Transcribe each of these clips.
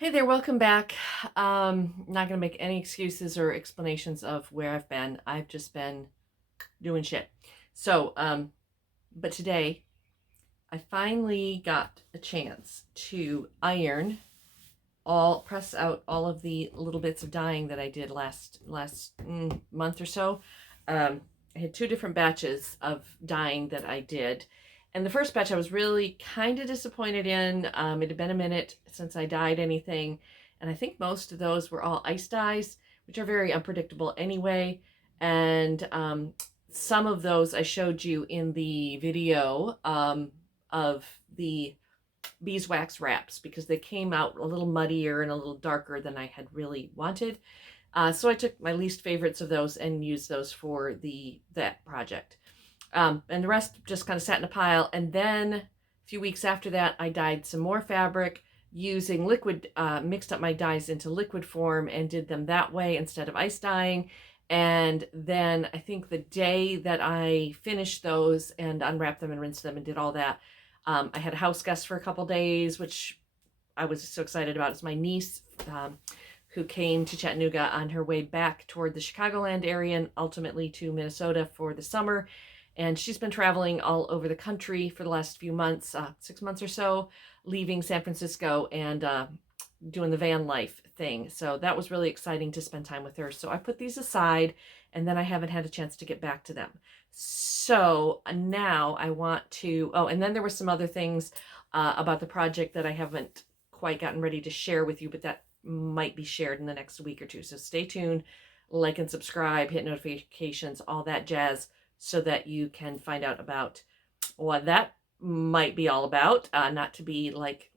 Hey there, welcome back. Not gonna make any excuses or explanations of where I've been. I've just been doing shit. So, but today I finally got a chance to press out all of the little bits of dyeing that I did last month or so. I had two different batches of dyeing that I did. And the first batch I was really kind of disappointed in. It had been a minute since I dyed anything. And I think most of those were all ice dyes, which are very unpredictable anyway. And some of those I showed you in the video of the beeswax wraps because they came out a little muddier and a little darker than I had really wanted. So I took my least favorites of those and used those for that project. And the rest just kind of sat in a pile. And then a few weeks after that, I dyed some more fabric using liquid, mixed up my dyes into liquid form and did them that way instead of ice dyeing. And then I think the day that I finished those and unwrapped them and rinsed them and did all that, I had a house guest for a couple days, which I was so excited about. It's my niece, who came to Chattanooga on her way back toward the Chicagoland area and ultimately to Minnesota for the summer. And she's been traveling all over the country for the last few months, 6 months or so, leaving San Francisco and doing the van life thing. So that was really exciting to spend time with her. So I put these aside and then I haven't had a chance to get back to them. So now I want to, oh, and then there were some other things about the project that I haven't quite gotten ready to share with you, but that might be shared in the next week or two. So stay tuned, like and subscribe, hit notifications, all that jazz, so that you can find out about what that might be all about. Not to be like,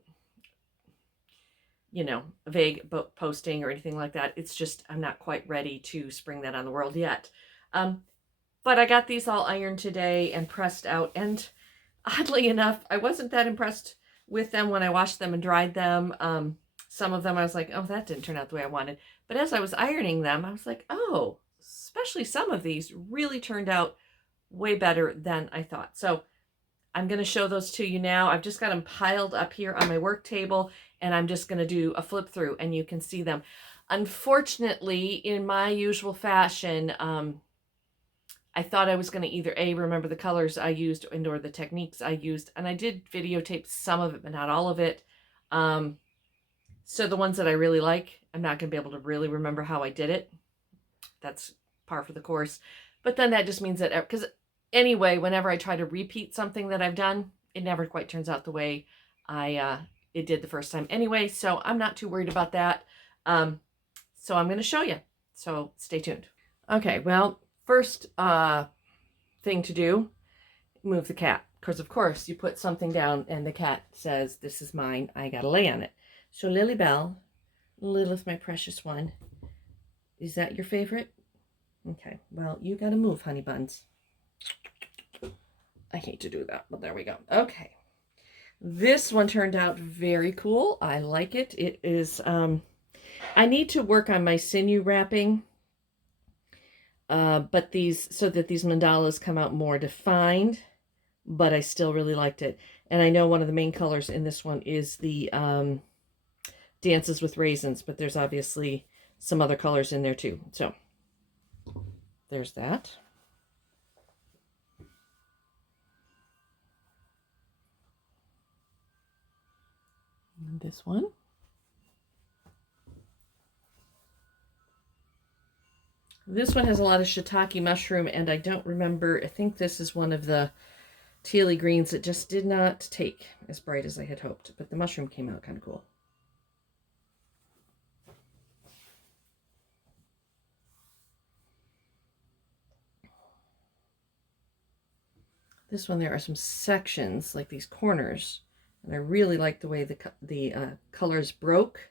vague posting or anything like that. It's just I'm not quite ready to spring that on the world yet. But I got these all ironed today and pressed out. And oddly enough, I wasn't that impressed with them when I washed them and dried them. Some of them I was like, oh, that didn't turn out the way I wanted. But as I was ironing them, I was like, oh, especially some of these really turned out way better than I thought. So I'm going to show those to you now. I've just got them piled up here on my work table, and I'm just going to do a flip through and you can see them. Unfortunately, in my usual fashion, I thought I was going to either remember the colors I used or the techniques I used, and I did videotape some of it, but not all of it. So the ones that I really like, I'm not going to be able to really remember how I did it. That's par for the course. But then that just means that, because anyway, whenever I try to repeat something that I've done, it never quite turns out the way it did the first time anyway. So I'm not too worried about that. So I'm going to show you. So stay tuned. Okay, well, first thing to do, move the cat. Because of course you put something down and the cat says, this is mine, I gotta lay on it. So Lily Bell, Lilith, my precious one, is that your favorite? Okay, well, you gotta move, honey buns. I hate to do that, but there we go. Okay, this one turned out very cool. I like it. It is, I need to work on my sinew wrapping, but so that these mandalas come out more defined, but I still really liked it. And I know one of the main colors in this one is the Dances with Raisins, but there's obviously some other colors in there too. So there's that. And this one. This one has a lot of shiitake mushroom, and I don't remember, I think this is one of the tealy greens that just did not take as bright as I had hoped, but the mushroom came out kind of cool. This one, there are some sections, like these corners, and I really like the way the colors broke,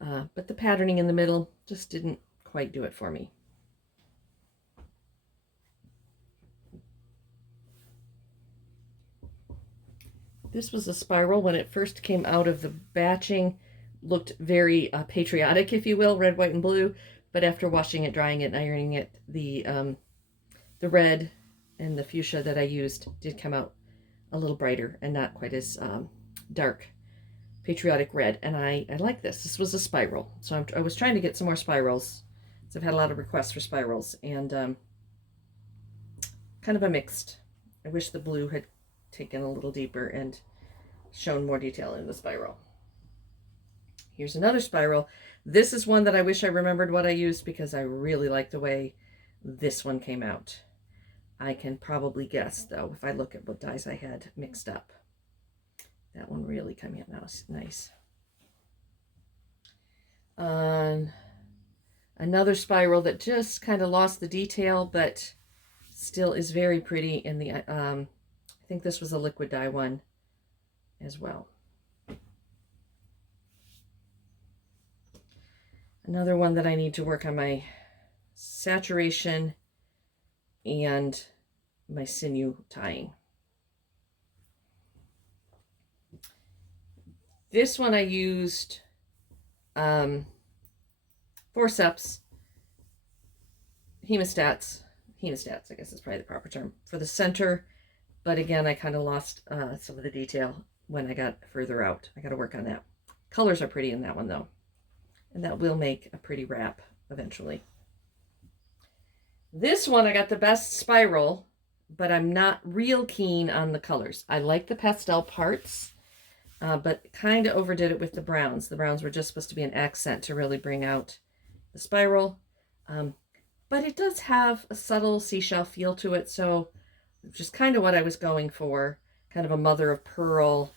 but the patterning in the middle just didn't quite do it for me. This was a spiral. When it first came out of the batching, looked very patriotic, if you will, red, white, and blue. But after washing it, drying it, and ironing it, the red and the fuchsia that I used did come out a little brighter and not quite as dark Patriotic Red, and I like this. This was a spiral, so I was trying to get some more spirals. So I've had a lot of requests for spirals, and kind of a mixed. I wish the blue had taken a little deeper and shown more detail in the spiral. Here's another spiral. This is one that I wish I remembered what I used because I really like the way this one came out. I can probably guess, though, if I look at what dyes I had mixed up. That one really came out nice. Another spiral that just kind of lost the detail, but still is very pretty. In the I think this was a liquid dye one as well. Another one that I need to work on my saturation and my sinew tying. This one I used forceps, hemostats, I guess is probably the proper term, for the center. But again, I kind of lost some of the detail when I got further out. I got to work on that. Colors are pretty in that one, though. And that will make a pretty wrap eventually. This one, I got the best spiral, but I'm not real keen on the colors. I like the pastel parts, but kind of overdid it with the browns. The browns were just supposed to be an accent to really bring out the spiral. But it does have a subtle seashell feel to it, so just kind of what I was going for. Kind of a mother of pearl.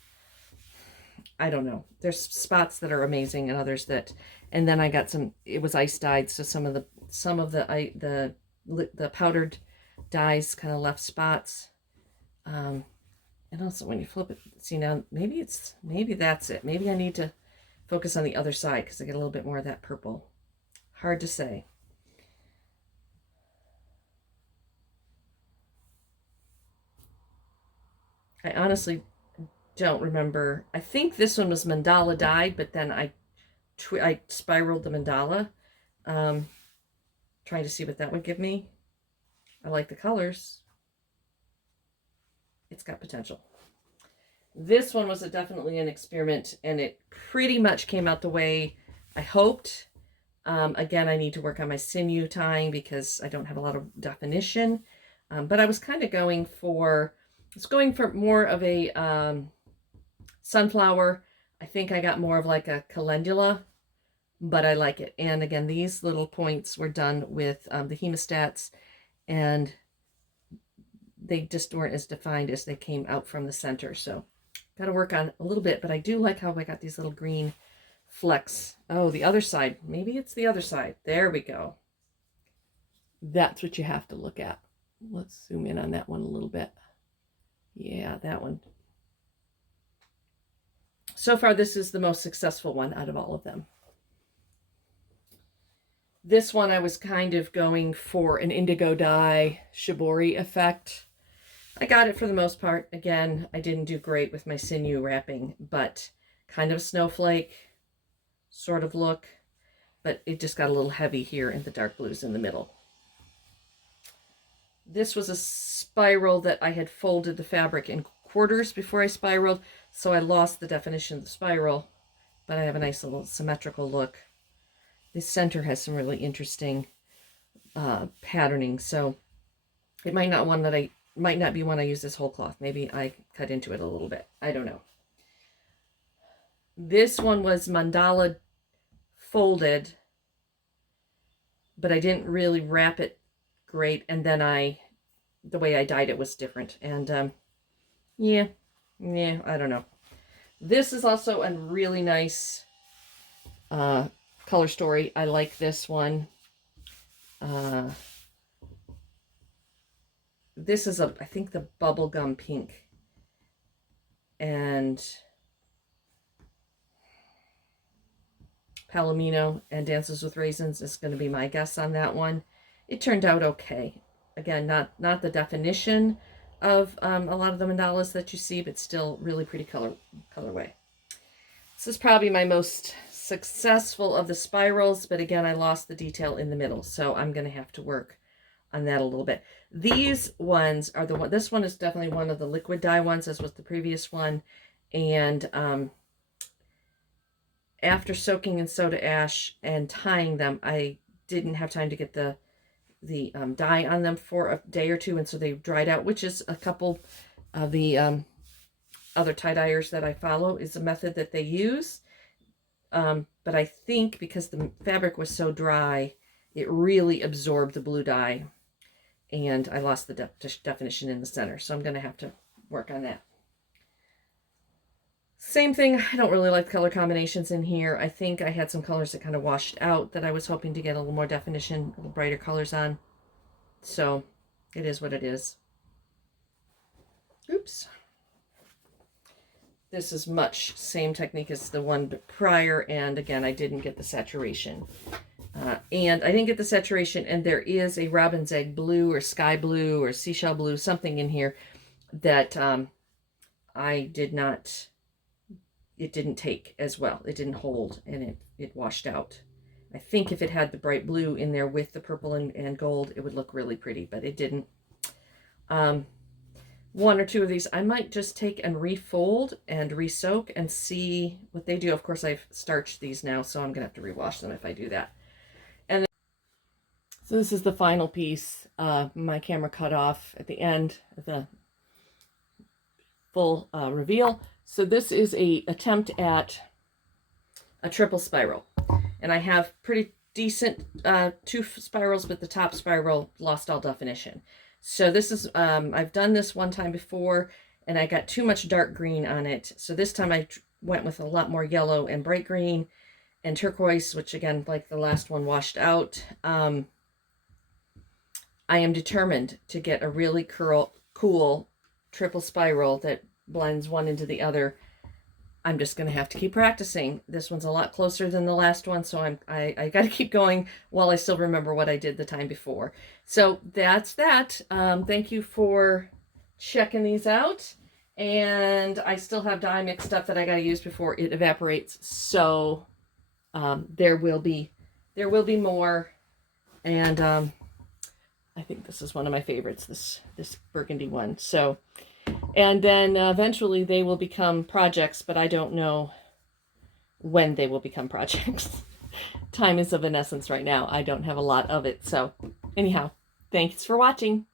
I don't know. There's spots that are amazing and others that... And then I got some... It was ice dyed, so some of the powdered dyes kind of left spots. And also when you flip it, see now, maybe that's it. Maybe I need to focus on the other side because I get a little bit more of that purple. Hard to say. I honestly don't remember. I think this one was mandala dyed, but then I spiraled the mandala. Trying to see what that would give me. I like the colors. It's got potential. This one was definitely an experiment, and it pretty much came out the way I hoped. Again, I need to work on my sinew tying because I don't have a lot of definition. But I was kind of going for more of a sunflower. I think I got more of like a calendula, but I like it. And again, these little points were done with the hemostats, and they just weren't as defined as they came out from the center. So got to work on a little bit, but I do like how I got these little green flecks. Oh, the other side. Maybe it's the other side. There we go. That's what you have to look at. Let's zoom in on that one a little bit. Yeah, that one. So far, this is the most successful one out of all of them. This one, I was kind of going for an indigo dye shibori effect. I got it for the most part. Again, I didn't do great with my sinew wrapping, but kind of a snowflake sort of look. But it just got a little heavy here in the dark blues in the middle. This was a spiral that I had folded the fabric in quarters before I spiraled, so I lost the definition of the spiral, but I have a nice little symmetrical look. The center has some really interesting patterning, so it might not be one I use this whole cloth. Maybe I cut into it a little bit. I don't know. This one was mandala folded, but I didn't really wrap it great, and then the way I dyed it was different, and yeah, I don't know. This is also a really nice color story. I like this one. This is I think the bubblegum pink, and Palomino and Dances with Raisins is going to be my guess on that one. It turned out okay. Again, not the definition of a lot of the mandalas that you see, but still really pretty colorway. This is probably my most successful of the spirals, but again, I lost the detail in the middle, so I'm going to have to work on that a little bit. These ones are the one. This one is definitely one of the liquid dye ones, as was the previous one, and after soaking in soda ash and tying them, I didn't have time to get the dye on them for a day or two, and so they dried out, which is a couple of the other tie-dyers that I follow is a method that they use. But I think because the fabric was so dry, it really absorbed the blue dye, and I lost the definition in the center, so I'm going to have to work on that. Same thing, I don't really like the color combinations in here. I think I had some colors that kind of washed out that I was hoping to get a little more definition, a little brighter colors on. So it is what it is. Oops. This is much same technique as the one prior, and again, I didn't get the saturation. And I didn't get the saturation, and there is a robin's egg blue or sky blue or seashell blue, something in here that I did not, it didn't take as well. It didn't hold, and it washed out. I think if it had the bright blue in there with the purple and gold, it would look really pretty, but it didn't. One or two of these I might just take and refold and re-soak and see what they do. Of course, I've starched these now, so I'm gonna have to rewash them if I do that. And then, so this is the final piece. My camera cut off at the end of the full reveal. So this is a attempt at a triple spiral, and I have pretty decent two spirals, but the top spiral lost all definition. So this is, I've done this one time before, and I got too much dark green on it. So this time I went with a lot more yellow and bright green and turquoise, which again, like the last one, washed out. I am determined to get a really cool triple spiral that blends one into the other. I'm just going to have to keep practicing. This one's a lot closer than the last one, so I got to keep going while I still remember what I did the time before. So that's that. Thank you for checking these out. And I still have dye mixed up that I got to use before it evaporates. So there will be more. And I think this is one of my favorites, this burgundy one. So. And then eventually they will become projects, but I don't know when they will become projects. Time is of an essence right now. I don't have a lot of it. So anyhow, thanks for watching.